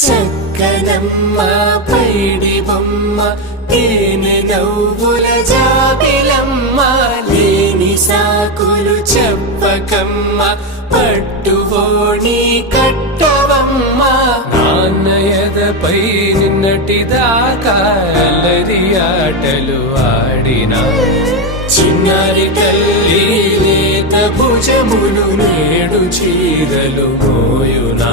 చక్కనమ్మ పైడి బొమ్మ తేనె నవ్వుల జాబిలమ్మ లేని సాకులు చెప్పకమ్మ పట్టువోణి కట్టవమ్మ నాన్నయదపై నిన్నటిదాకా అల్లరి ఆటలు ఆడినా చిన్నారి తల్లి లేత భుజములు నేడు చీరలు మోయునా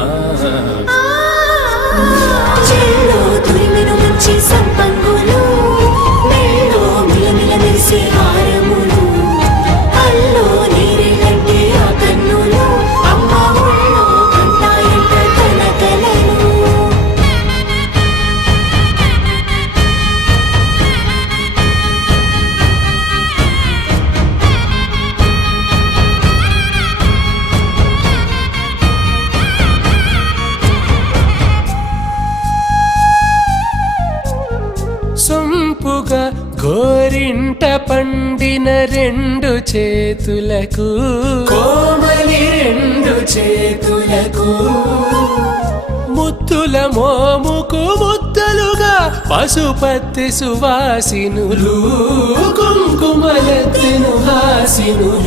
చెల్లో తురిమిన మంచి సంపంగులు మెల్లో మిలమిల మెరిసే హారములు అల్లో నీరేలంటే ఆ కన్నులు అమ్మ ఒళ్ళో కంటాయంట తన కలలు సొంపుగా గోరింట పండిన రెండు చేతులకు కోమలి రెండు చేతులకు ముద్దుల మోముకు ముద్దలుగా పశుపతి సువాసినులు కుంకుమలెత్తెను హాసినులు